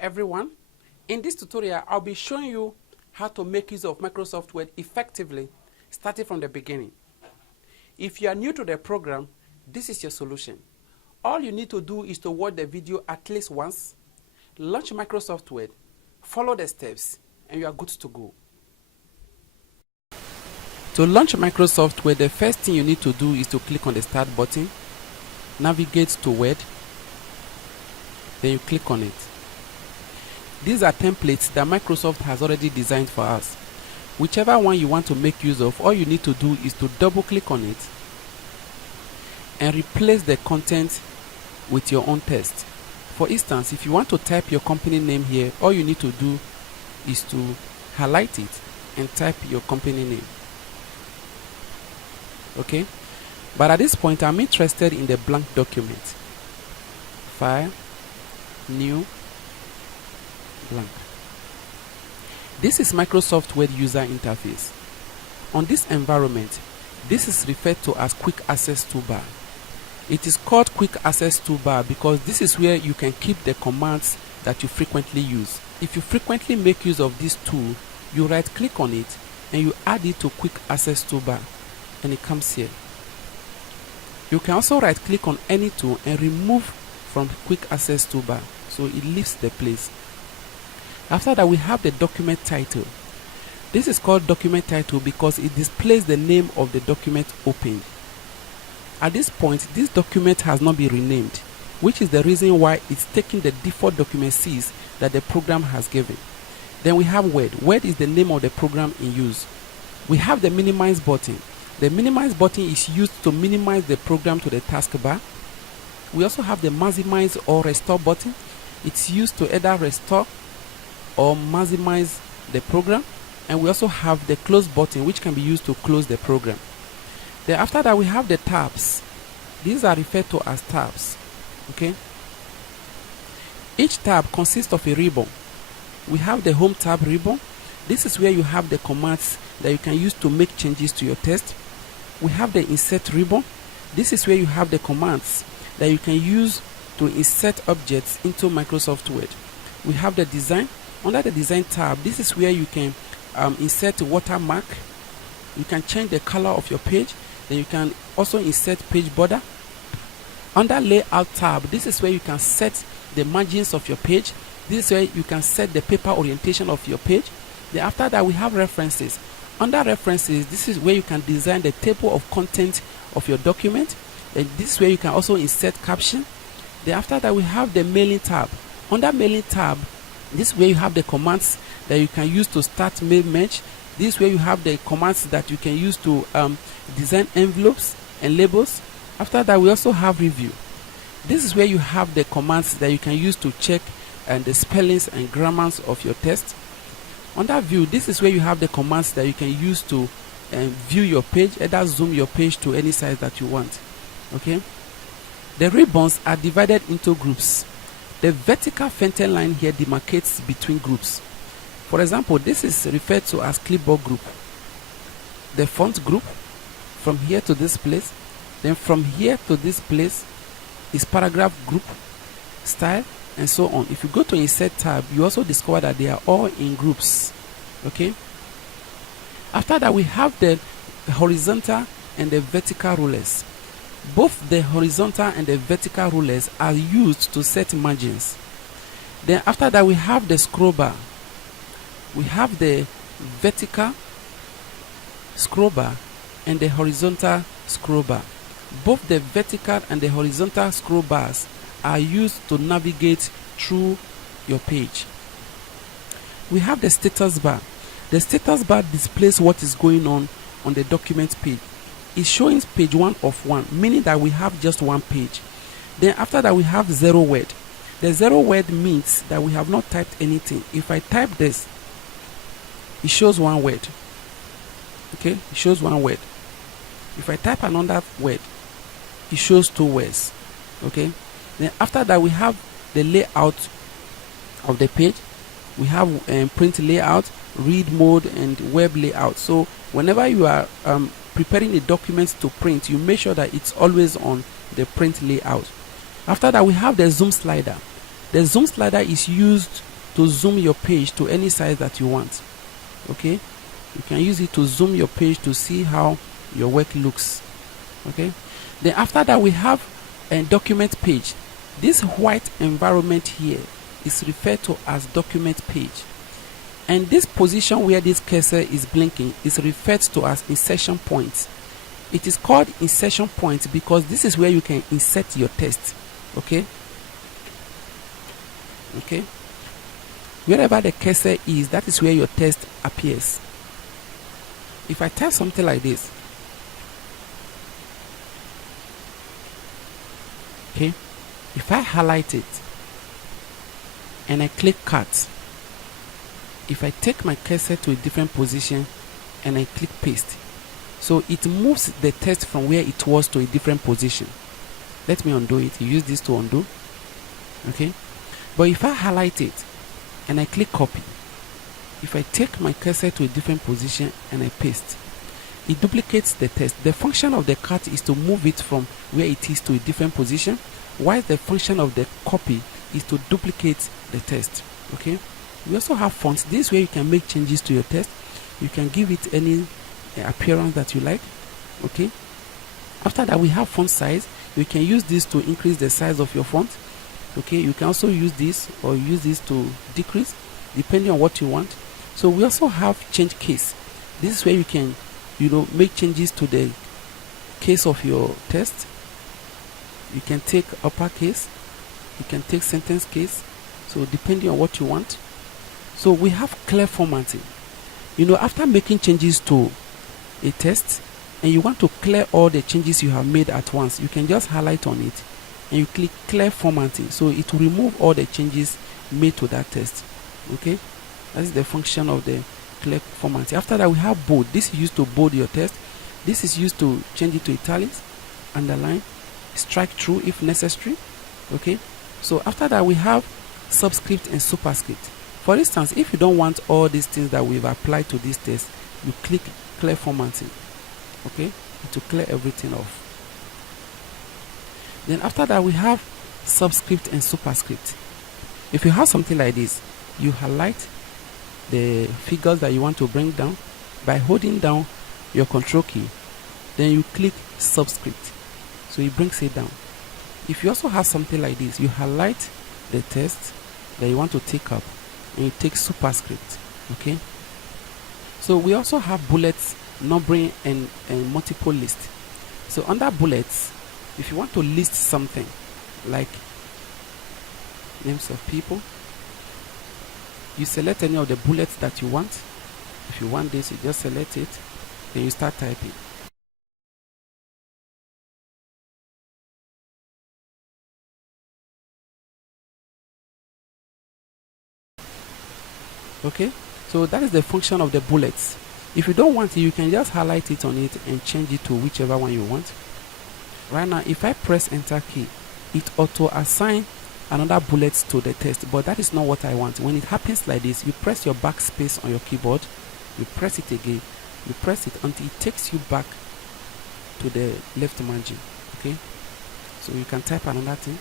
everyone. In this tutorial, I'll be showing you how to make use of Microsoft Word effectively, starting from the beginning. If you are new to the program, this is your solution. All you need to do is to watch the video at least once, launch Microsoft Word, follow the steps, and you are good to go. To launch Microsoft Word, the first thing you need to do is to click on the Start button, navigate to Word, then you click on it. These are templates that Microsoft has already designed for us. Whichever one you want to make use of, all you need to do is to double click on it and replace the content with your own text. For instance, if you want to type your company name here, all you need to do is to highlight it and type your company name. Okay? But at this point, I'm interested in the blank document. File, New, blank. This is Microsoft Word user interface. On this environment, this is referred to as Quick Access Toolbar. It is called Quick Access Toolbar because this is where you can keep the commands that you frequently use. If you frequently make use of this tool, you right click on it and you add it to Quick Access Toolbar and it comes here. You can also right click on any tool and remove from Quick Access Toolbar, so it leaves the place. After that, we have the document title. This is called document title because it displays the name of the document opened. At this point, this document has not been renamed, which is the reason why it's taking the default document Cs that the program has given. Then we have Word. Word is the name of the program in use. We have the minimize button. The minimize button is used to minimize the program to the taskbar. We also have the maximize or restore button. It's used to either restore or maximize the program. And we also have the close button, which can be used to close the program. Then after that, we have the tabs. These are referred to as tabs. Okay. Each tab consists of a ribbon. We have the home tab ribbon. This is where you have the commands that you can use to make changes to your text. We have the insert ribbon. This is where you have the commands that you can use to insert objects into Microsoft Word. We have the design. Under the design tab, this is where you can insert watermark. You can change the color of your page. Then you can also insert page border. Under layout tab, this is where you can set the margins of your page. This is where you can set the paper orientation of your page. Then after that, we have references. Under references, this is where you can design the table of content of your document. And this is where you can also insert caption. Then after that, we have the mailing tab. Under mailing tab, this is where you have the commands that you can use to start mail merge. This is where you have the commands that you can use to design envelopes and labels. After that, we also have review. This is where you have the commands that you can use to check the spellings and grammars of your text. Under view, this is where you have the commands that you can use to view your page, either zoom your page to any size that you want. Okay. The ribbons are divided into groups. The vertical fenter line here demarcates between groups. For example, this is referred to as clipboard group. The font group, from here to this place, then from here to this place is paragraph group, style, and so on. If you go to insert tab, you also discover that they are all in groups. Okay. After that, we have the horizontal and the vertical rulers. Both the horizontal and the vertical rulers are used to set margins. Then after that, we have the scroll bar. We have the vertical scroll bar and the horizontal scroll bar. Both the vertical and the horizontal scroll bars are used to navigate through your page. We have the status bar. The status bar displays what is going on the document page. It's showing page 1 of 1, meaning that we have just one page. Then after that, we have 0 word. The 0 word means that we have not typed anything. If I type this, it shows one word. Okay, it shows one word. If I type another word, it shows 2 words. Okay. Then after that, we have the layout of the page. We have print layout, read mode, and web layout. So whenever you are preparing the documents to print, you make sure that it's always on the print layout. After that, we have the zoom slider. The zoom slider is used to zoom your page to any size that you want. Okay, you can use it to zoom your page to see how your work looks. Okay, then after that we have a document page. This white environment here is referred to as document page, and this position where this cursor is blinking is referred to as insertion points. It is called insertion points because this is where you can insert your text. Okay, wherever the cursor is, that is where your text appears. If I type something like this, okay, if I highlight it and I click cut, if I take my cursor to a different position and I click paste, so it moves the text from where it was to a different position. Let me undo it. You use this to undo. Okay, but if I highlight it and I click copy, if I take my cursor to a different position and I paste, it duplicates the text. The function of the cut is to move it from where it is to a different position, while the function of the copy is to duplicate the text. Okay, we also have fonts. This is where you can make changes to your text. You can give it any appearance that you like. Okay, after that we have font size. You can use this to increase the size of your font. Okay, you can also use this or use this to decrease depending on what you want. So we also have change case. This is where you can make changes to the case of your text. You can take uppercase, you can take sentence case, so depending on what you want. So we have clear formatting. After making changes to a text and you want to clear all the changes you have made at once, you can just highlight on it and you click clear formatting, so it will remove all the changes made to that text. Okay, that is the function of the clear formatting. After that we have bold. This is used to bold your text. This is used to change it to italics, underline, strike through if necessary. Okay, so after that we have subscript and superscript. For instance, if you don't want all these things that we've applied to this text, you click clear formatting. Okay, to clear everything off. Then after that we have subscript and superscript. If you have something like this, you highlight the figures that you want to bring down by holding down your control key, then you click subscript, so it brings it down. If you also have something like this, you highlight the text that you want to take up and you take superscript. Okay, so we also have bullets, numbering, and multiple list. So under bullets, if you want to list something like names of people, you select any of the bullets that you want. If you want this, you just select it, then you start typing. Okay, so that is the function of the bullets. If you don't want it, you can just highlight it on it and change it to whichever one you want. Right now, if I press enter key, it auto assign another bullet to the text, but that is not what I want. When it happens like this, you press your backspace on your keyboard, you press it again, you press it until it takes you back to the left margin. Okay, so you can type another thing.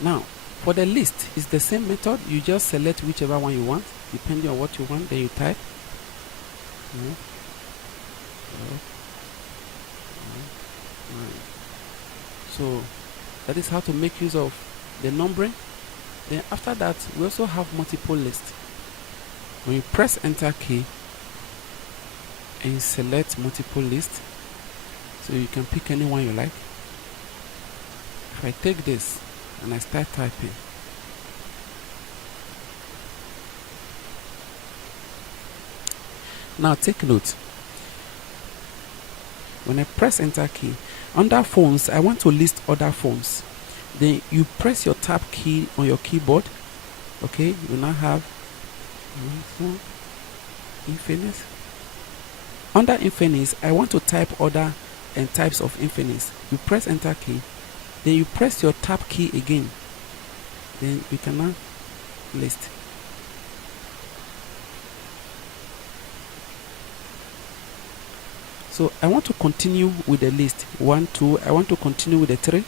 Now for the list, it's the same method. You just select whichever one you want depending on what you want, then you type. So that is how to make use of the numbering. Then after that, we also have multiple lists. When you press enter key and select multiple list, so you can pick any one you like. If I take this and I start typing, now take note. When I press enter key, under phones, I want to list other phones. Then you press your tab key on your keyboard. Okay, you now have Infinix. Under Infinix, I want to type other and types of Infinix. You press enter key, then you press your tab key again. Then you can now list. So I want to continue with the list 1, 2. I want to continue with the 3.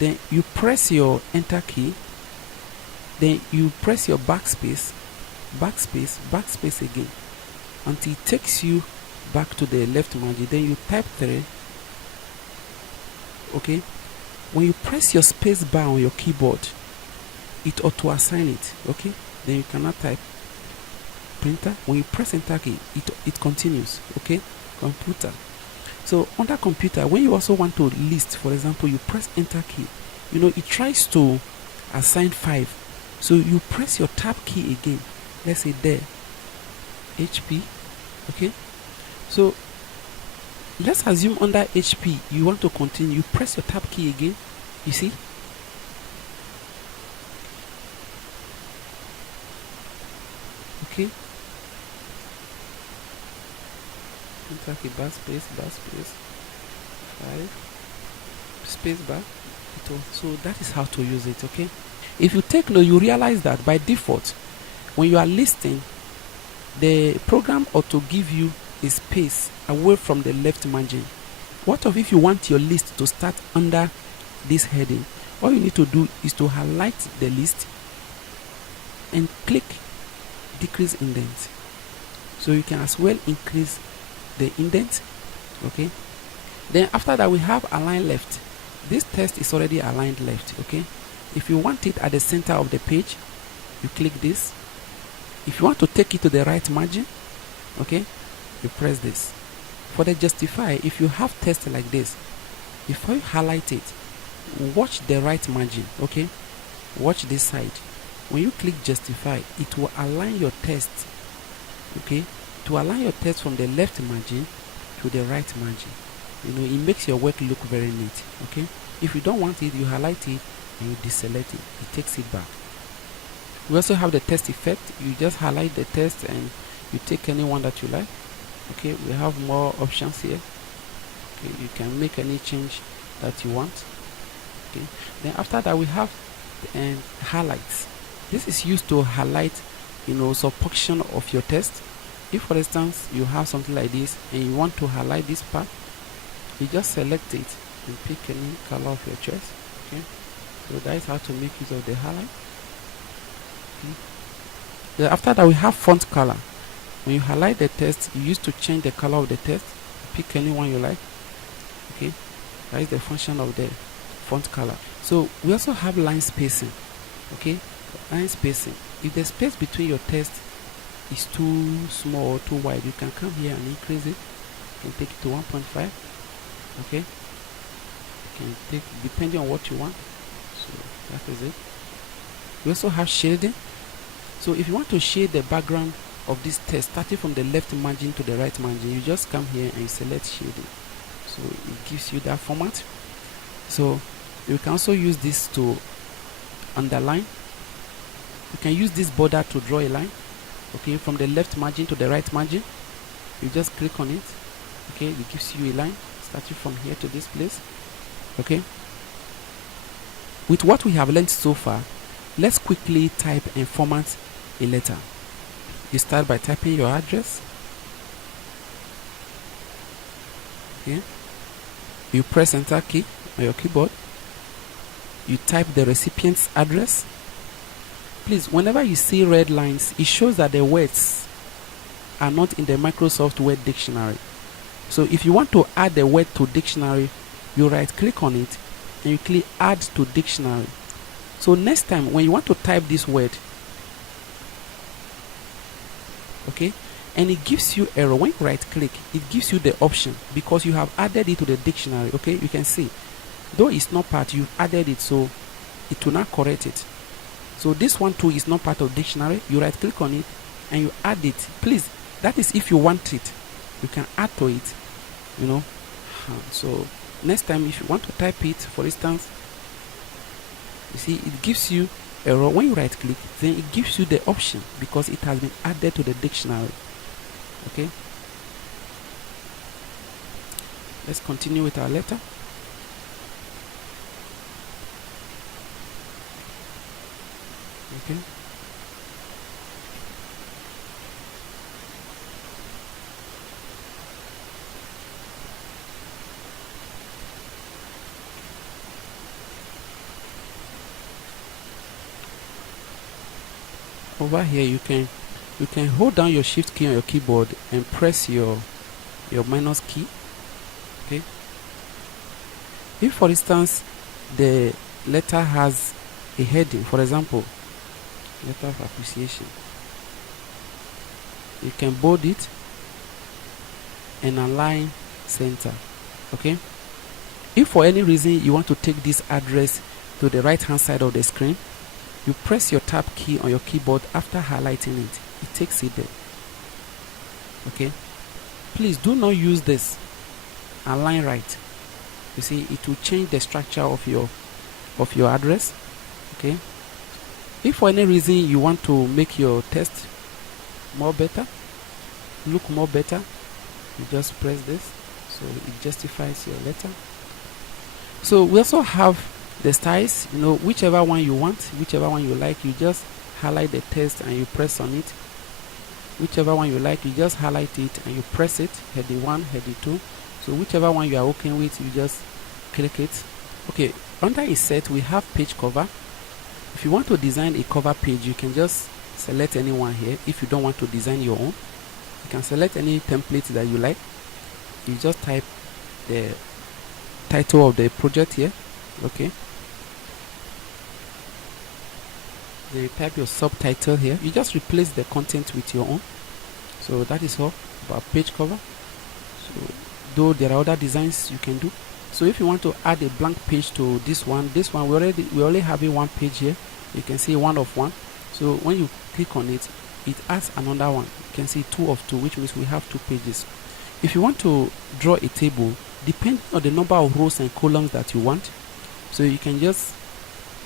Then you press your enter key. Then you press your backspace, backspace again until it takes you back to the left margin. Then you type 3. Okay, when you press your space bar on your keyboard, it auto assign it. Okay, then you cannot type printer. When you press enter key, it continues. Okay, computer. So under computer, when you also want to list, for example, you press enter key, it tries to assign 5. So you press your tab key again. Let's say there, HP. Okay, so let's assume under HP you want to continue. You press your tab key again. You see? Okay. Enter key, backspace, 5, space bar. So that is how to use it. Okay. If you take note, you realize that by default, when you are listing, the program ought to give you a space away from the left margin. What if you want your list to start under this heading? All you need to do is to highlight the list and click decrease indent. So you can as well increase the indent. Okay. Then after that, we have align left. This text is already aligned left. Okay. If you want it at the center of the page, you click this. If you want to take it to the right margin, okay, you press this. For the justify, if you have text like this, before you highlight it, watch the right margin. Okay, watch this side. When you click justify, it will align your text. Okay, to align your text from the left margin to the right margin. It makes your work look very neat. Okay, if you don't want it, you highlight it and you deselect it. It takes it back. We also have the text effect. You just highlight the text and you take any one that you like. Okay, we have more options here. Okay, you can make any change that you want. Okay, then after that we have highlights. This is used to highlight some portion of your text. If for instance you have something like this and you want to highlight this part, you just select it and pick any color of your choice. Okay, so that is how to make use of the highlight. Then after that we have font color. When you highlight the text, you used to change the color of the text. Pick any one you like. Okay, that is the function of the font color. So we also have line spacing. Okay, line spacing. If the space between your text is too small or too wide, you can come here and increase it. You can take it to 1.5. Okay, you can take depending on what you want. So that is it. We also have shading. So if you want to shade the background of this text starting from the left margin to the right margin, you just come here and you select shading. So it gives you that format. So you can also use this to underline. You can use this border to draw a line. Okay, from the left margin to the right margin. You just click on it. Okay, it gives you a line starting from here to this place. Okay. With what we have learned so far, let's quickly type and format a letter. You start by typing your address. Okay. You press enter key on your keyboard. You type the recipient's address. Please, whenever you see red lines, it shows that the words are not in the Microsoft Word dictionary. So if you want to add the word to dictionary, you right click on it and you click add to dictionary. So next time when you want to type this word, okay, and it gives you error, when you right click, it gives you the option because you have added it to the dictionary. Okay, you can see, though it's not part, you've added it, so it will not correct it. So this one too is not part of dictionary. You right click on it and you add it. Please, that is if you want it, you can add to it, so next time if you want to type it, for instance, you see it gives you error. When you right click, then it gives you the option because it has been added to the dictionary. Okay, let's continue with our letter. Okay, over here you can hold down your shift key on your keyboard and press your minus key. Okay, if for instance the letter has a heading, for example letter of appreciation, you can bold it and align center. Okay, if for any reason you want to take this address to the right hand side of the screen, you press your tab key on your keyboard after highlighting it. It takes it there. Okay, please do not use this align right. You see, it will change the structure of your address. Okay, if for any reason you want to make your text more better, look more better, you just press this, so it justifies your letter. So we also have the styles, whichever one you want, whichever one you like, you just highlight the text and you press on it. Whichever one you like, you just highlight it and you press it, heading 1, heading 2. So whichever one you are okay with, you just click it. Okay, under Insert we have page cover. If you want to design a cover page, you can just select any one here. If you don't want to design your own, you can select any template that you like. You just type the title of the project here. Okay, then you type your subtitle here. You just replace the content with your own. So that is all about page cover. So though there are other designs you can do. So if you want to add a blank page to this one we already have one page here. You can see 1 of 1. So when you click on it, it adds another one. You can see 2 of 2, which means we have 2 pages. If you want to draw a table, depending on the number of rows and columns that you want, so you can just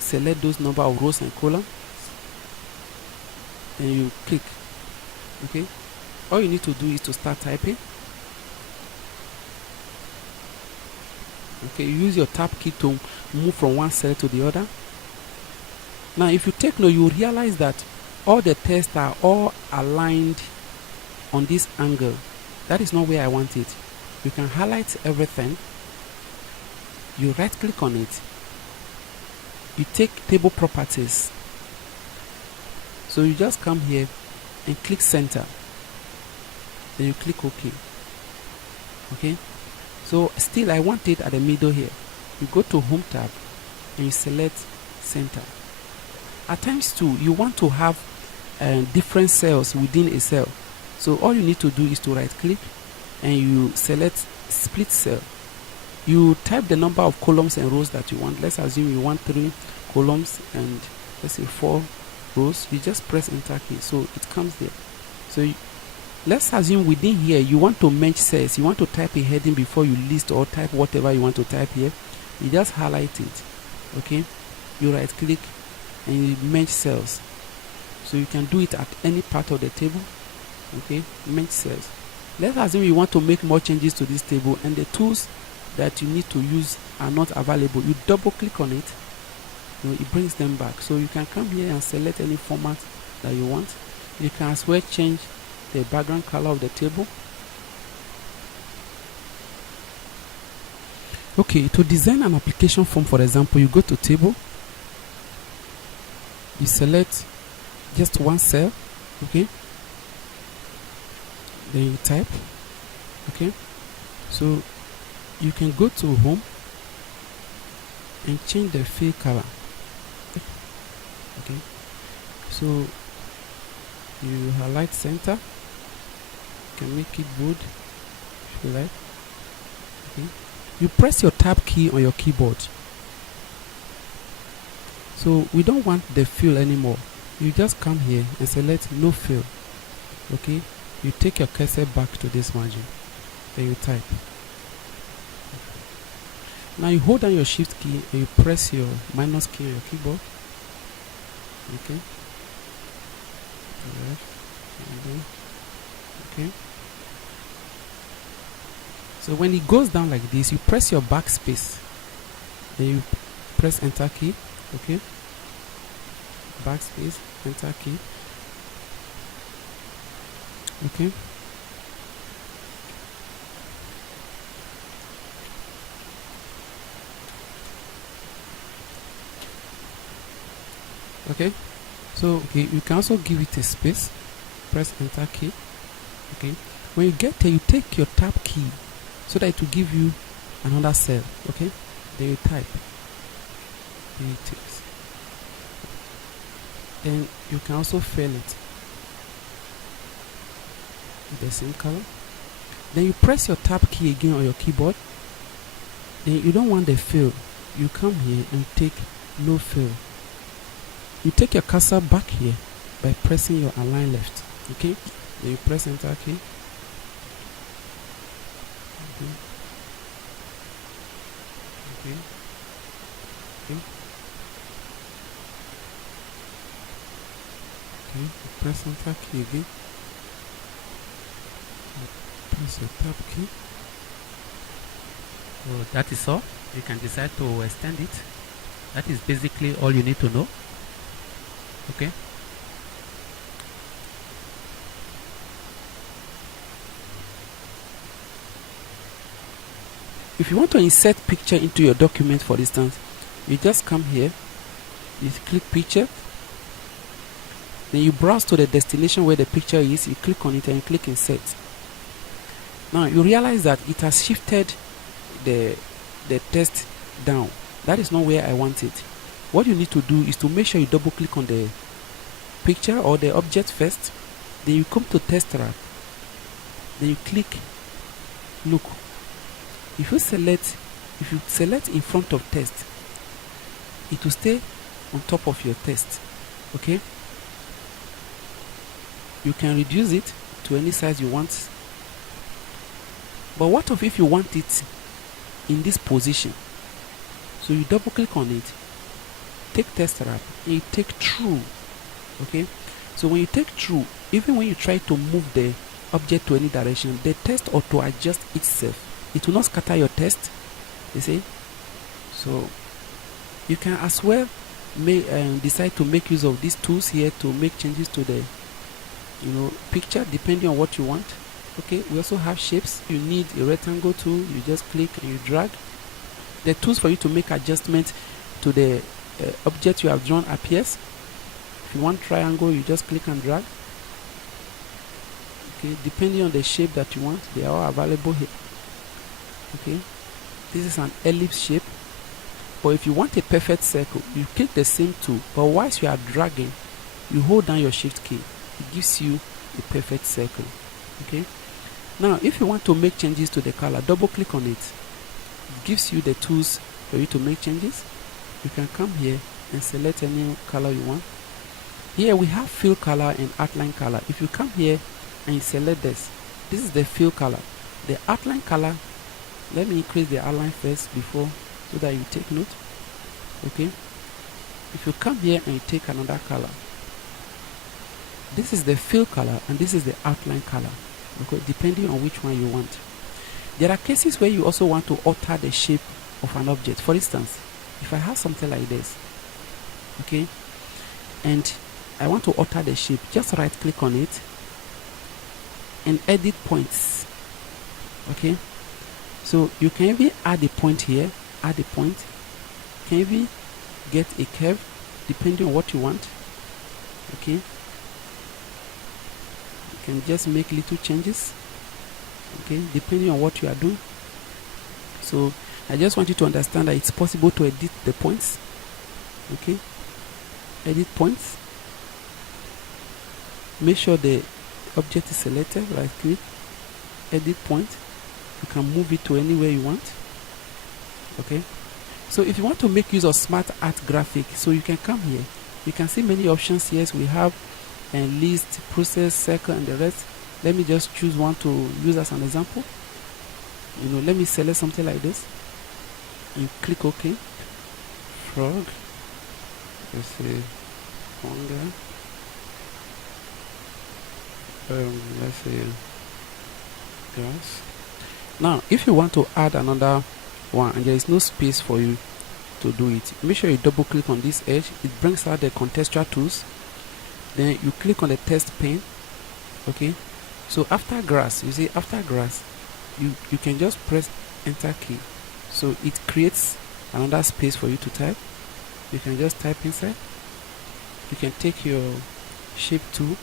select those number of rows and columns and you click. Okay, all you need to do is to start typing. Okay, you use your tab key to move from one cell to the other. Now if you take note, you realize that all the text are all aligned on this angle. That is not where I want it. You can highlight everything, you right click on it, you take table properties, so you just come here and click center, then you click OK. Okay, so still I want it at the middle here. You go to Home tab and you select center. At times too, you want to have different cells within a cell. So all you need to do is to right click and you select split cell. You type the number of columns and rows that you want. Let's assume you want 3 columns and let's say 4 rows. You just press enter key, so it comes there. So let's assume within here you want to merge cells. You want to type a heading before you list or type whatever you want to type here. You just highlight it. Okay, you right click and you merge cells. So you can do it at any part of the table. Okay, merge cells. Let's assume you want to make more changes to this table and the tools that you need to use are not available. You double click on it, it brings them back. So you can come here and select any format that you want. You can as well change the background color of the table. Okay, to design an application form, for example, you go to table, you select just one cell. Okay, then you type. Okay, so you can go to Home and change the fill color. Okay, so you highlight center, you can make it bold if you like. Okay, you press your tab key on your keyboard. So we don't want the fill anymore. You just come here and select no fill. Okay, you take your cursor back to this margin, then you type. Now you hold down your shift key and you press your minus key on your keyboard. Okay, left and then okay. So when it goes down like this, you press your backspace, then you press enter key. Okay, backspace, enter key. Okay, okay, So okay, you can also give it a space, press enter key. Okay, when you get there, you take your tab key so that it will give you another cell. Okay, then you type details. Then you can also fill it with the same color. Then you press your tab key again on your keyboard. Then you don't want the fill, you come here and take no fill. You take your cursor back here by pressing your align left. Okay, then you press enter key. Okay. Okay. Okay. Okay. You press enter key again. Press your tab key. So that is all. You can decide to extend it. That is basically all you need to know. Okay. If you want to insert picture into your document, for instance, you just come here, you click picture, then you browse to the destination where the picture is, you click on it and you click insert. Now you realize that it has shifted the text down. That is not where I want it. What you need to do is to make sure you double click on the picture or the object first, then you come to text wrap, then you click look. If you select in front of text, it will stay on top of your text. Okay, you can reduce it to any size you want, but what if you want it in this position? So you double click on it, take text wrap, and you take true. Okay, so when you take true, even when you try to move the object to any direction, the text auto adjust itself. It will not scatter your text, you see. So you can as well decide to make use of these tools here to make changes to the picture depending on what you want. Okay, we also have shapes. You need a rectangle tool, you just click and you drag. The tools for you to make adjustments to the object you have drawn appears. If you want triangle, you just click and drag. Okay, depending on the shape that you want, they are all available here. Okay, this is an ellipse shape, but if you want a perfect circle, you click the same tool, but whilst you are dragging, you hold down your shift key. It gives you a perfect circle. Okay, now if you want to make changes to the color, double click on it. It gives you the tools for you to make changes. You can come here and select any color you want. Here we have fill color and outline color. If you come here and you select this is the fill color. The outline color, let me increase the outline first before, so that you take note. Okay, if you come here and you take another color, this is the fill color and this is the outline color, okay, depending on which one you want. There are cases where you also want to alter the shape of an object. For instance, if I have something like this, okay, and I want to alter the shape, just right click on it and edit points. Okay, so you can even add a point here, add a point, you can even get a curve depending on what you want. Okay, you can just make little changes, okay, depending on what you are doing. So I just want you to understand that it's possible to edit the points. Okay, edit points, make sure the object is selected, right click, edit point. You can move it to anywhere you want. Okay, so if you want to make use of smart art graphic, so you can come here, you can see many options. Yes, we have list, process, circle and the rest. Let me just choose one to use as an example. Let me select something like this and click OK. Frog, let's say hunger, let's say grass. Now if you want to add another one and there is no space for you to do it, make sure you double click on this edge. It brings out the contextual tools. Then you click on the text pane. Okay, so after grass, you see after grass, you can just press enter key, so it creates another space for you to type. You can just type inside. you can take your shape tool,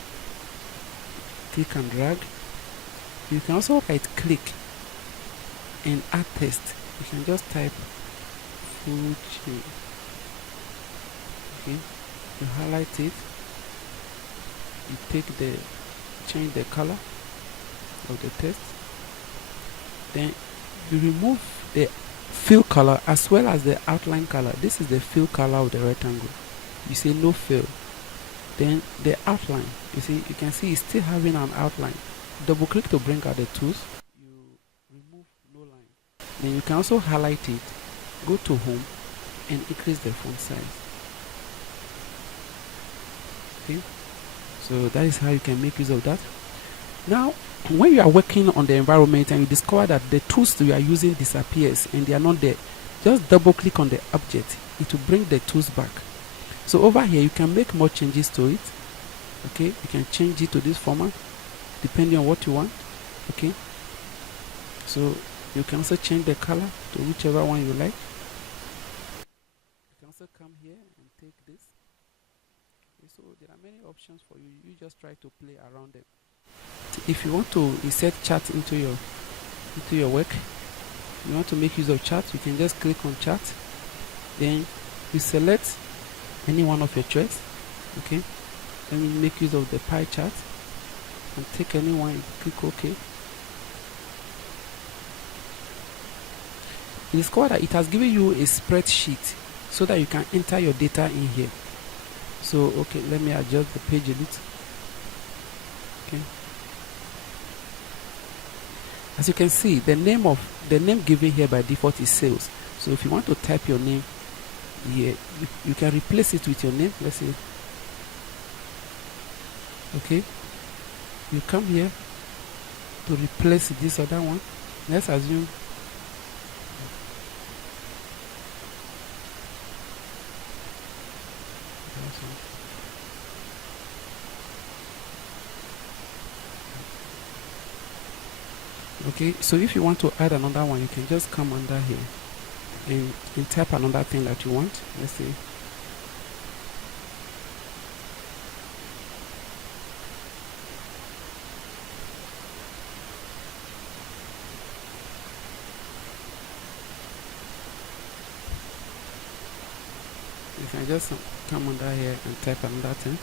click and drag. You can also right click and add text. You can just type full chain. Okay, you highlight it, you change the color of the text, then you remove the fill color as well as the outline color. This is the fill color of the rectangle. You say no fill. Then the outline, you see, you can see it's still having an outline. Double click to bring out the tools. You remove no line. Then you can also highlight it, go to home and increase the font size. Okay, so that is how you can make use of that. Now when you are working on the environment and you discover that the tools you are using disappears and they are not there, just double click on the object. It will bring the tools back. So over here you can make more changes to it. Okay, you can change it to this format depending on what you want. Okay, so you can also change the color to whichever one you like. You can also come here and take this. Okay, so there are many options for you. You just try to play around them. If you want to insert chart into your work, you want to make use of chart, you can just click on chart, then you select any one of your choice. Okay, let me make use of the pie chart and take any one, click OK. You discover that it has given you a spreadsheet so that you can enter your data in here. So okay, let me adjust the page a bit. Okay, as you can see, the name given here by default is sales. So if you want to type your name here, you can replace it with your name. Let's see. Okay, you come here to replace this other one. Let's assume okay, so if you want to add another one, you can just come under here and type another thing that you want. Let's see. You can just come under here and type another thing.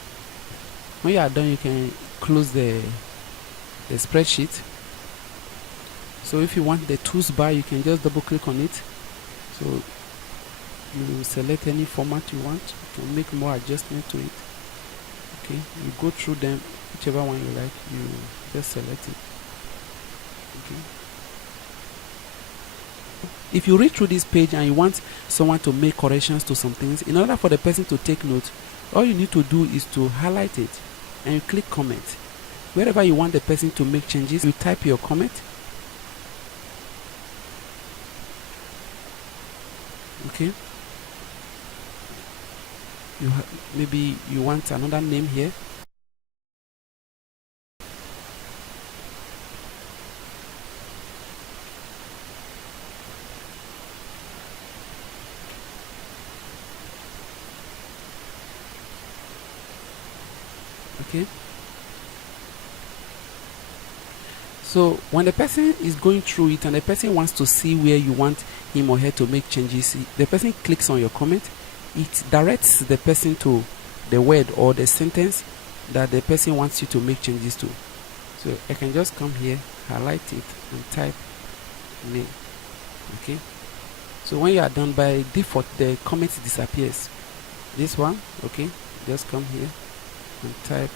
When you are done, you can close the spreadsheet. So if you want the tools bar, you can just double click on it. So you select any format you want. You can make more adjustment to it. Okay, you go through them, whichever one you like, you just select it. Okay. If you read through this page and you want someone to make corrections to some things, in order for the person to take note, all you need to do is to highlight it and you click comment. Wherever you want the person to make changes, you type your comment. Okay, maybe you want another name here. Okay, so when the person is going through it and the person wants to see where you want him or her to make changes, the person clicks on your comment. It directs the person to the word or the sentence that the person wants you to make changes to. So I can just come here, highlight it and type name. Okay, so when you are done, by default the comment disappears. This one, okay, just come here and type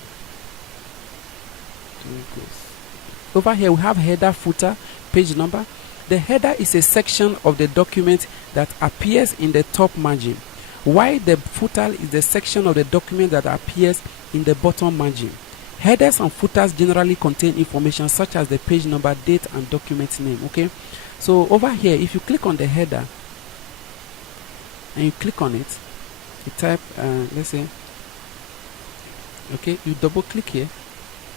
over here. We have header, footer, page number. The header is a section of the document that appears in the top margin, while the footer is the section of the document that appears in the bottom margin. Headers and footers generally contain information such as the page number, date and document name. Okay, so over here, if you click on the header and you click on it, you type let's say, okay, you double click here,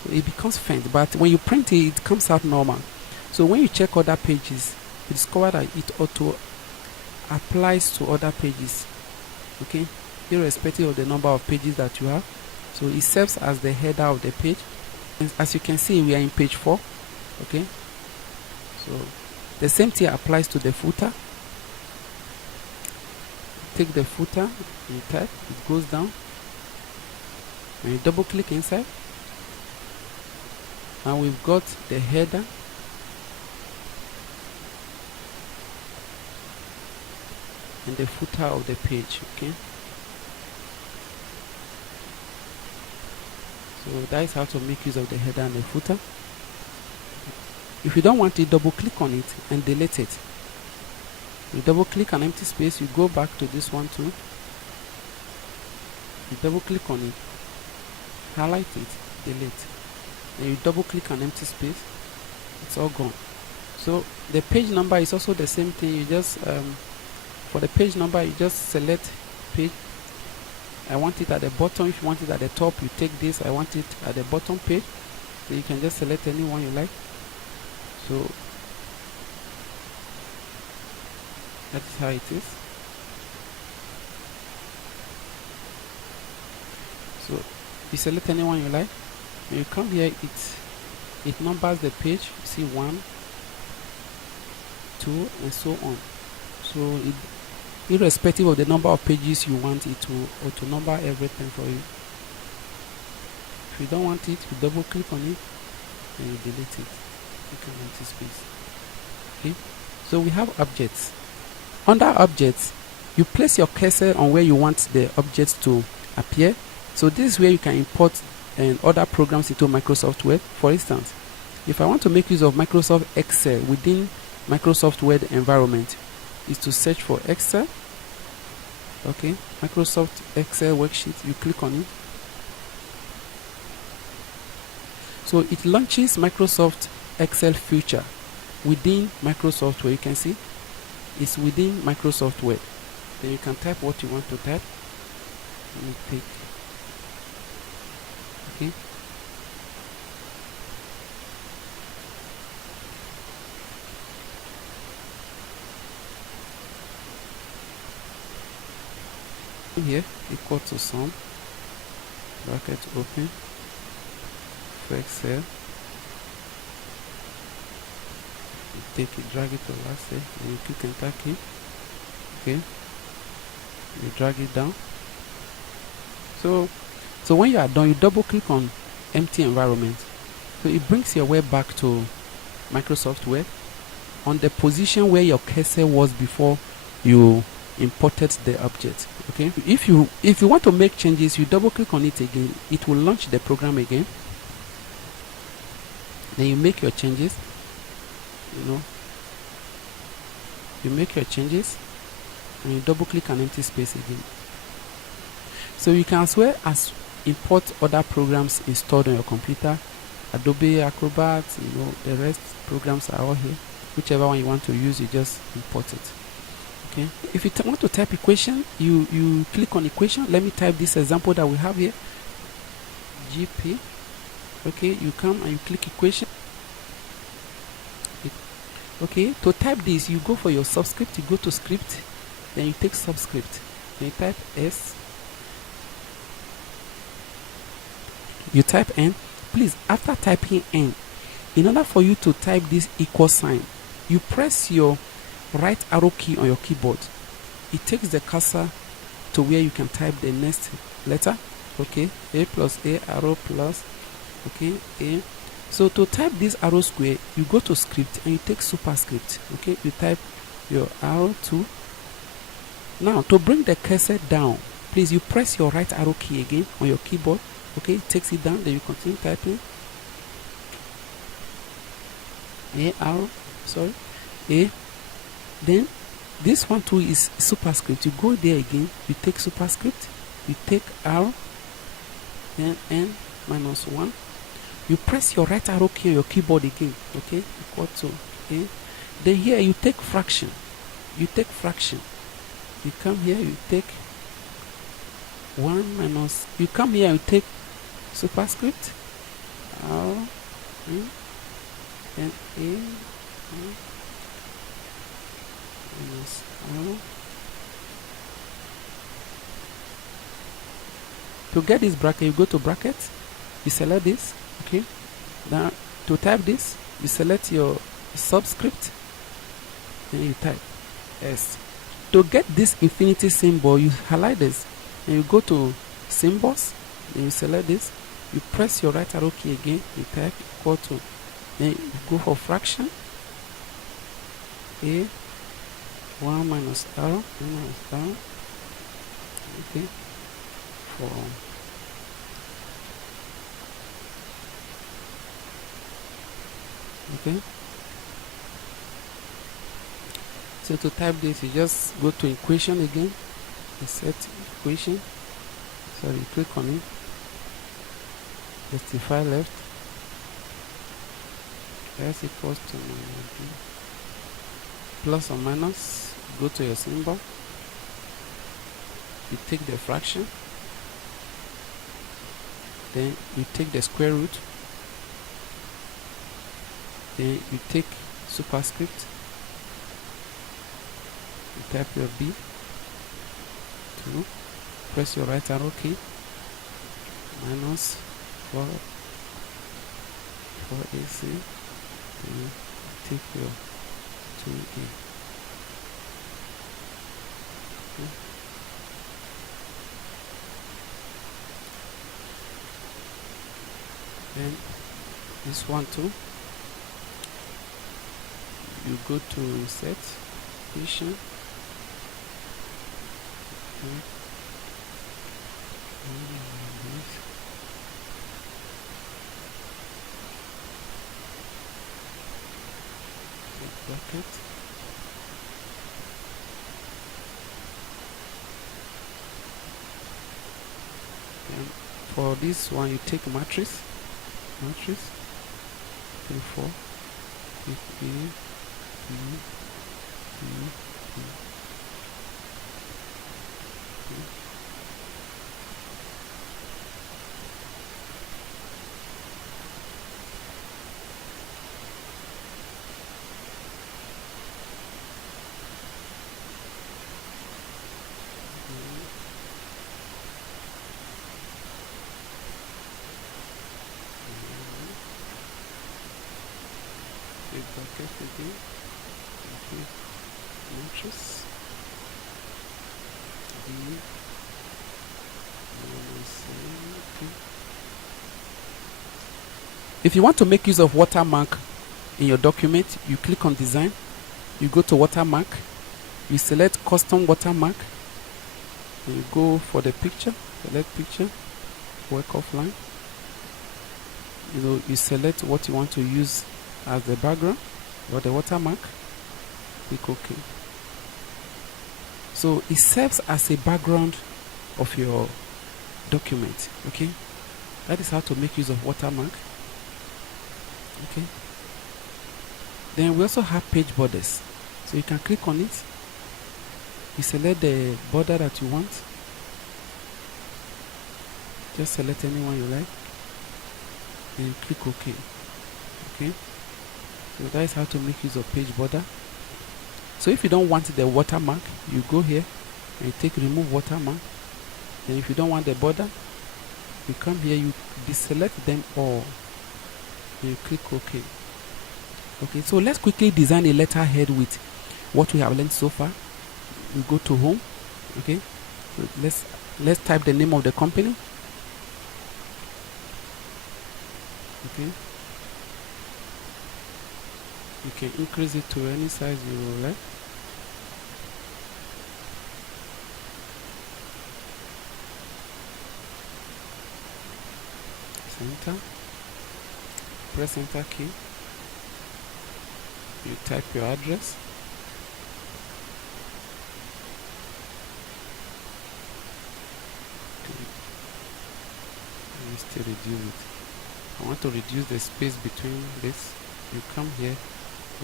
so it becomes faint, but when you print it, it comes out normal. So when you check other pages, you discover that it auto applies to other pages. Okay, irrespective of the number of pages that you have. So it serves as the header of the page. And as you can see, we are in page 4. Okay, so the same thing applies to the footer. Take the footer, you type, it goes down, and you double click inside, and we've got the header, and the footer of the page. Okay, so that is how to make use of the header and the footer. If you don't want it, double click on it and delete it. You double click an empty space, you go back to this one too, you double click on it, highlight it, delete, and you double click an empty space, it's all gone. So the page number is also the same thing. You just for the page number, you just select page. I want it at the bottom. If you want it at the top, you take this. I want it at the bottom page, so you can just select any one you like. So that is how it is. So you select any one you like. When you come here, it numbers the page. You see 1, 2, and so on. So it, irrespective of the number of pages you want, it will auto number everything for you. If you don't want it, you double click on it and you delete it. You can empty space. Okay. So we have objects. Under objects, you place your cursor on where you want the objects to appear. So this is where you can import and other programs into Microsoft Word. For instance, if I want to make use of Microsoft Excel within Microsoft Word environment, is to search for Excel. Okay, Microsoft Excel worksheet, you click on it. So it launches Microsoft Excel feature within Microsoft Word. You can see it's within Microsoft Word. Then you can type what you want to type. Let me take. Okay. Here equal to sum, bracket open, for Excel. You take it, drag it to last cell, and you click enter key. Okay, you drag it down. So when you are done, you double click on empty environment. So it brings your web back to Microsoft Word on the position where your cursor was before you imported the object. Okay, if you want to make changes, you double click on it again, it will launch the program again. Then you make your changes. You make your changes and you double click an empty space again. So you can as well as import other programs installed on your computer. Adobe Acrobat, the rest programs are all here. Whichever one you want to use, you just import it. Okay. If you want to type equation, you click on equation. Let me type this example that we have here. GP. Okay, you come and you click equation. Okay, to type this, you go for your subscript, you go to script, then you take subscript, then you type S, you type N. Please, after typing N, in order for you to type this equal sign, you press your right arrow key on your keyboard. It takes the cursor to where you can type the next letter. Okay, A plus A, arrow plus, okay, A. So to type this arrow square, you go to script and you take superscript. Okay, you type your arrow 2. Now to bring the cursor down, please you press your right arrow key again on your keyboard. Okay, it takes it down, then you continue typing. A arrow, sorry, A. Then this one too is superscript. You go there again, you take superscript, you take arrow, then N minus 1. You press your right arrow key on your keyboard again, okay, equal to A. Then here you take fraction. You take fraction. You come here, you take 1 minus, you come here, you take superscript, arrow, then A, minus arrow, To get this bracket, you go to bracket, you select this, okay. Now to type this, you select your subscript, then you type S. To get this infinity symbol, you highlight this, and you go to symbols, then you select this, you press your right arrow key again, you type equal to, then you go for fraction, A 1 minus R, 1 minus R, okay, for okay. So to type this, you just go to equation again, set equation, sorry, click on it, justify left, S equals to plus or minus, go to your symbol, you take the fraction, then you take the square root, then you take superscript, you type your B, 2, press your right arrow key, minus 4 AC, then take your 2A. Okay. Then this one too, you go to insert equation, okay. Bracket, and for this one you take matrix 3 4 A, B, B, B. Bracket again, okay, matrix B minus okay. If you want to make use of watermark in your document, you click on design, you go to watermark, you select custom watermark, and you go for the picture, select picture, work offline, you select what you want to use as the background or the watermark, click OK. So it serves as a background of your document, okay. That is how to make use of watermark, okay. Then we also have page borders, so you can click on it, you select the border that you want, just select any one you like, then you click OK, okay. So that is how to make use of page border. So if you don't want the watermark, you go here and you take remove watermark. Then if you don't want the border, you come here, you deselect them all, and you click OK. Okay, so let's quickly design a letterhead with what we have learned so far. We go to home, okay. So let's type the name of the company, okay. You can increase it to any size you like. Center. Press enter key. You type your address. Okay. You still reduce it. I want to reduce the space between this. You come here,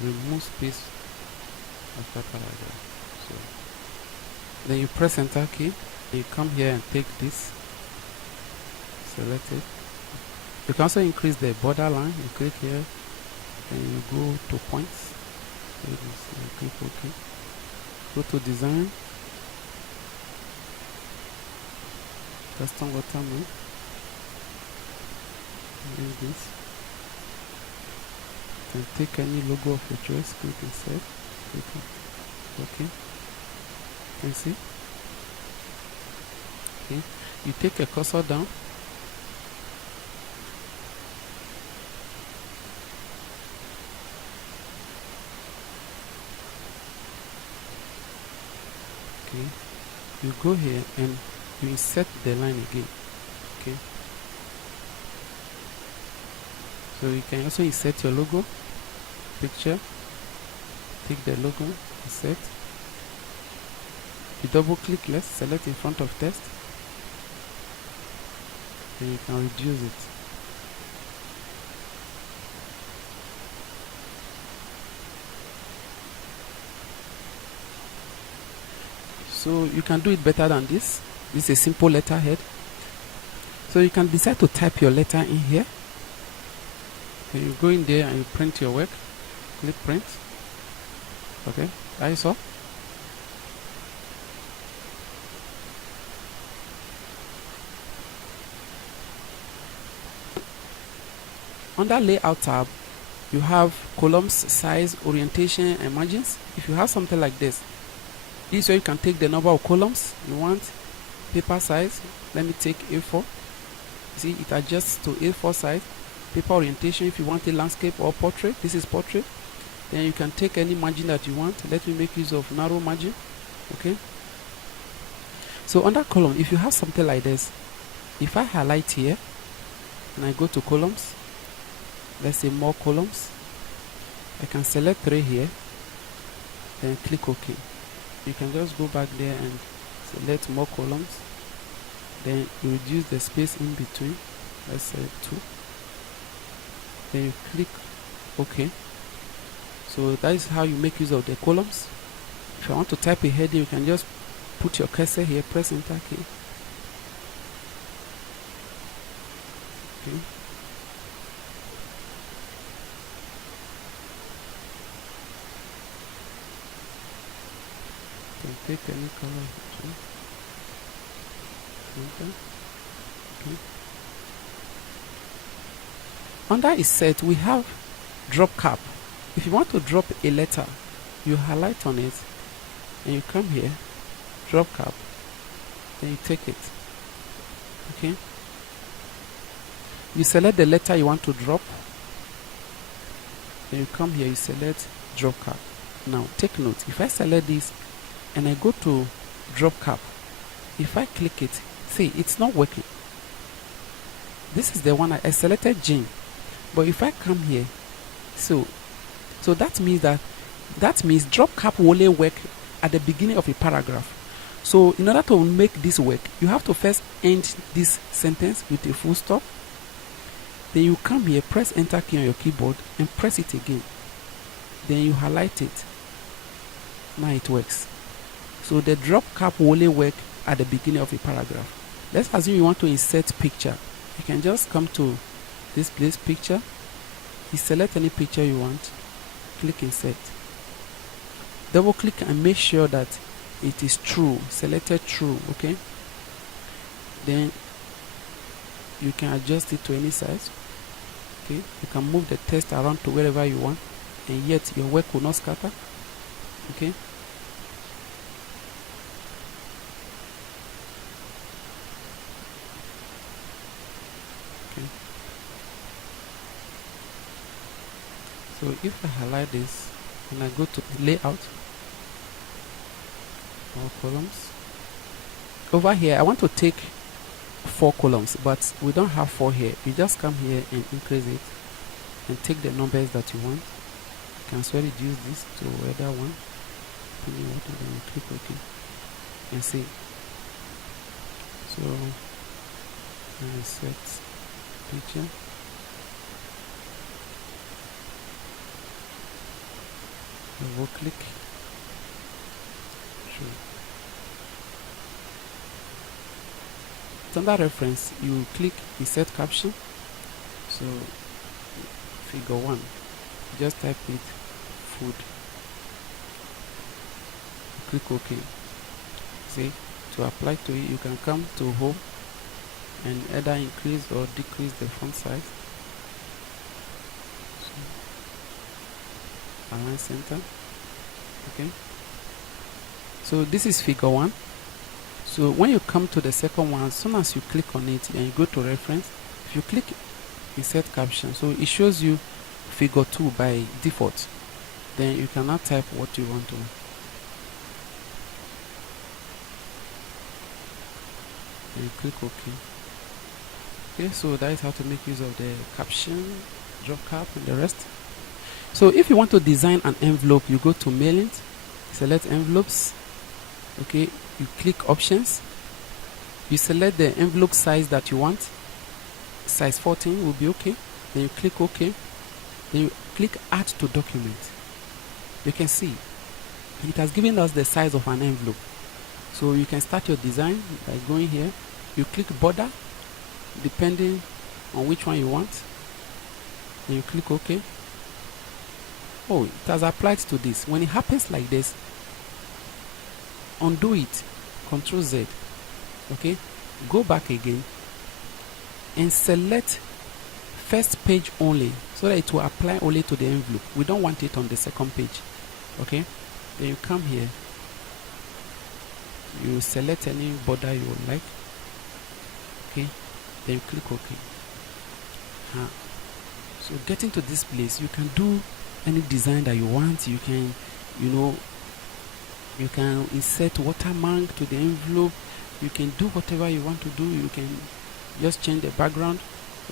remove space after paragraph. So then you press enter key. You come here and take this, select it. You can also increase the border line. You click here and you go to points. You click OK. Go to design. custom watermark. Use this. You can take any logo of your choice, click insert, click OK. You can see. Okay, you take a cursor down. Okay, you go here and you insert the line again. Okay, so you can also insert your logo picture. Take the logo, insert. You double click left, select in front of text, and you can reduce it. So you can do it better than this. This is a simple letterhead. So you can decide to type your letter in here. Then you go in there and you print your work. Click print. Okay, that is all. Under layout tab, you have columns, size, orientation, and margins. If you have something like this is where you can take the number of columns you want, paper size. Let me take A4. See, it adjusts to A4 size. Paper orientation, if you want a landscape or portrait, this is portrait. Then you can take any margin that you want. Let me make use of narrow margin. Okay. So under column, if you have something like this, if I highlight here and I go to columns, let's say more columns, I can select 3 here, then click OK. You can just go back there and select more columns, then you reduce the space in between, let's say 2, then you click OK. So that is how you make use of the columns. If I want to type a heading, you can just put your cursor here, press enter key. Okay. You can take any color. Okay. Okay. Under Insert, we have drop cap. If you want to drop a letter, you highlight on it and you come here, drop cap, then you take it. Okay. You select the letter you want to drop, then you come here, you select drop cap. Now take note, if I select this and I go to drop cap, if I click it, see, it's not working. This is the one I selected Jane, but if I come here, so that means drop cap will only work at the beginning of a paragraph. So in order to make this work, you have to first end this sentence with a full stop. Then you come here, press enter key on your keyboard and press it again. Then you highlight it. Now it works. So the drop cap will only work at the beginning of a paragraph. Let's assume you want to insert picture. You can just come to this place, picture. You select any picture you want. Click insert. Double click and make sure that it is true, selected true. Okay, then you can adjust it to any size. Okay, you can move the text around to wherever you want, and yet your work will not scatter. Okay, okay. So if I highlight this and I go to layout, more columns. Over here I want to take 4 columns, but we don't have 4 here. You just come here and increase it and take the numbers that you want. You can also reduce this to other one. Then click OK and see. So I set picture. Double click. Sure. Under reference, you click insert caption. So figure 1, just type it food. Click OK. See, to apply to it, you can come to home and either increase or decrease the font size. So, align center. Okay. So this is figure 1. So when you come to the second one, as soon as you click on it and you go to reference, if you click insert caption, so it shows you figure 2 by default. Then you cannot type what you want to. And you click OK. Okay, so that is how to make use of the caption, drop cap, and the rest. So if you want to design an envelope, you go to mailing, select envelopes. Okay, you click options. You select the envelope size that you want. Size 14 will be okay. Then you click OK. Then you click add to document. You can see it has given us the size of an envelope. So you can start your design by going here. You click border depending on which one you want. Then you click OK. Oh, it has applied to this. When it happens like this, undo it, Ctrl Z. Okay, go back again and select first page only, so that it will apply only to the envelope. We don't want it on the second page. Okay, then you come here, you select any border you would like. Okay, then you click OK. So getting to this place, you can do any design that you want. You can, you can insert watermark to the envelope. You can do whatever you want to do. You can just change the background.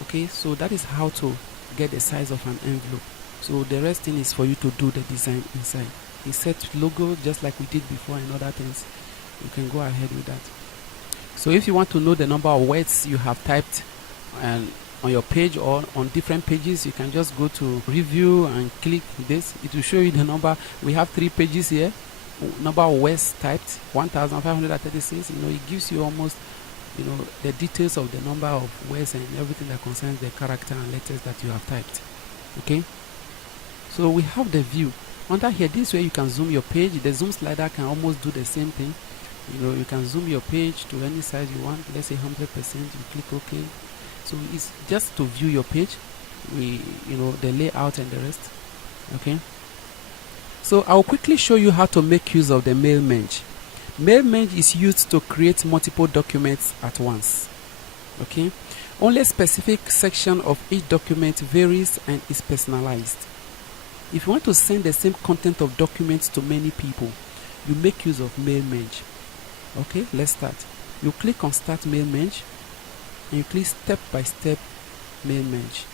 Okay, so that is how to get the size of an envelope. So the rest thing is for you to do the design inside. Insert logo just like we did before and other things. You can go ahead with that. So if you want to know the number of words you have typed and on your page or on different pages, you can just go to review and click this. It will show you the number. We have 3 pages here. Number of words typed 1536. It gives you almost the details of the number of words and everything that concerns the character and letters that you have typed. Okay, so we have the view under here. This way you can zoom your page. The zoom slider can almost do the same thing. You can zoom your page to any size you want. Let's say 100%. You click OK. So it's just to view your page, the layout and the rest. Okay, so I'll quickly show you how to make use of the mail merge. Mail merge is used to create multiple documents at once. Okay, only a specific section of each document varies and is personalized. If you want to send the same content of documents to many people, you make use of mail merge. Okay, let's start. You click on start mail merge and you click step by step mail merge.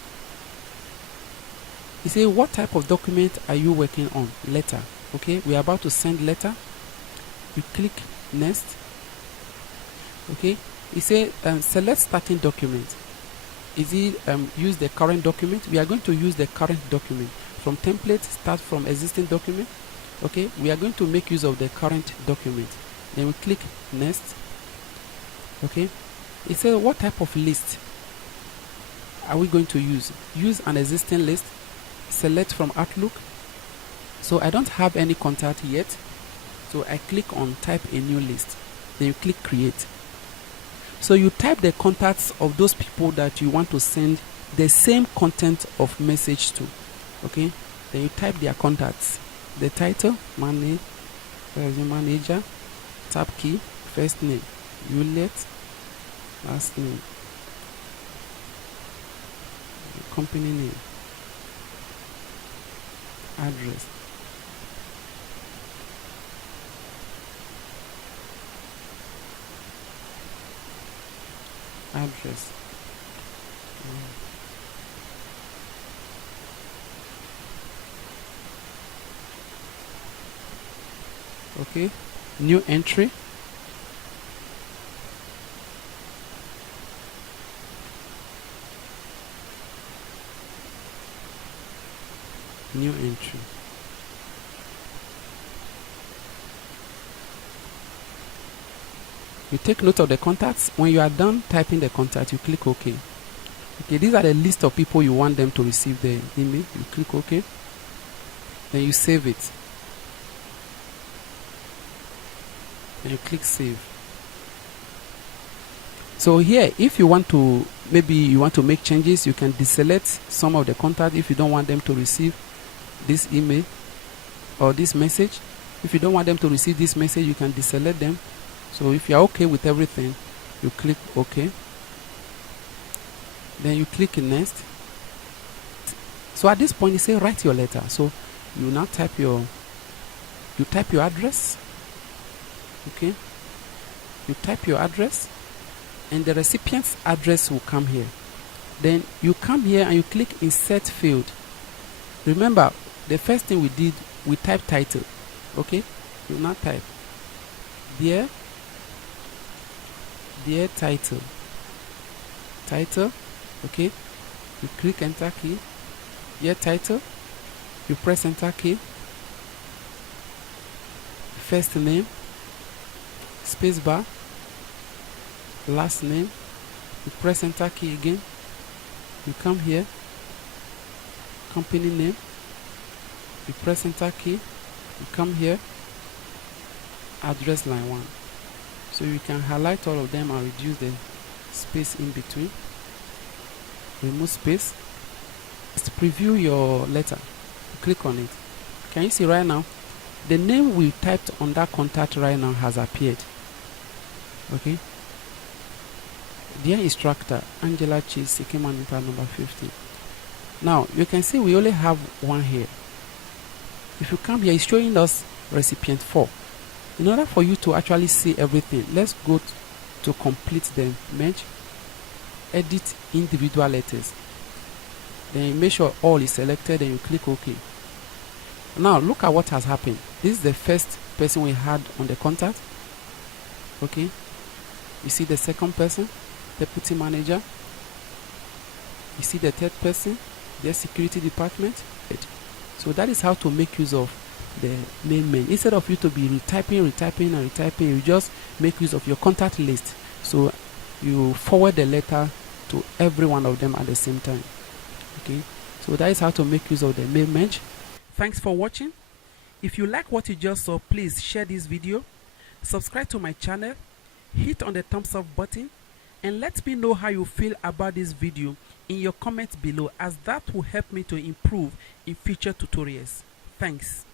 You say, what type of document are you working on? Letter. Okay, we are about to send letter. You click next. Okay, you say select starting document. Is it use the current document? We are going to use the current document. From template, start from existing document. Okay, we are going to make use of the current document. Then we click next. Okay, it says what type of list are we going to use? Use an existing list. Select from Outlook. So I don't have any contact yet, so I click on type a new list. Then you click create. So you type the contacts of those people that you want to send the same content of message to. Okay, then you type their contacts. The title, manager, tab key, first name, Juliet, last name, company name, address, okay, new entry, new entry. You take note of the contacts. When you are done typing the contact, you click OK. Okay, these are the list of people you want them to receive the email. You click OK. Then you save it. And you click save. So here, if you want to, maybe you want to make changes, you can deselect some of the contact if you don't want them to receive this email or this message. If you don't want them to receive this message, you can deselect them. So if you're okay with everything, you click OK. Then you click next. So at this point, you say write your letter. So you now type your address. Okay. You type your address, and the recipient's address will come here. Then you come here and you click insert field. Remember, the first thing we did, we type title. Okay. You now type dear title. Okay. You click enter key. Dear title. You press enter key. First name, space bar, last name. You press enter key again. You come here, company name. You press enter key. You come here, address line 1. So you can highlight all of them and reduce the space in between. Remove space. Let's preview your letter. Click on it. Can you see right now? The name we typed on that contact right now has appeared. Okay. Dear instructor, Angela Chase, Sekeman number 50. Now you can see we only have one here. If you come here, it's showing us recipient 4. In order for you to actually see everything, let's go to complete the merge, edit individual letters. Then you make sure all is selected and you click OK. Now look at what has happened. This is the first person we had on the contact. Okay. You see the second person, deputy manager. You see the third person, the security department. So that is how to make use of the main menu. Instead of you to be retyping, you just make use of your contact list. So you forward the letter to every one of them at the same time. Okay. So that is how to make use of the main menu. Thanks for watching. If you like what you just saw, please share this video, subscribe to my channel, hit on the thumbs up button, and let me know how you feel about this video in your comments below, as that will help me to improve in future tutorials. Thanks.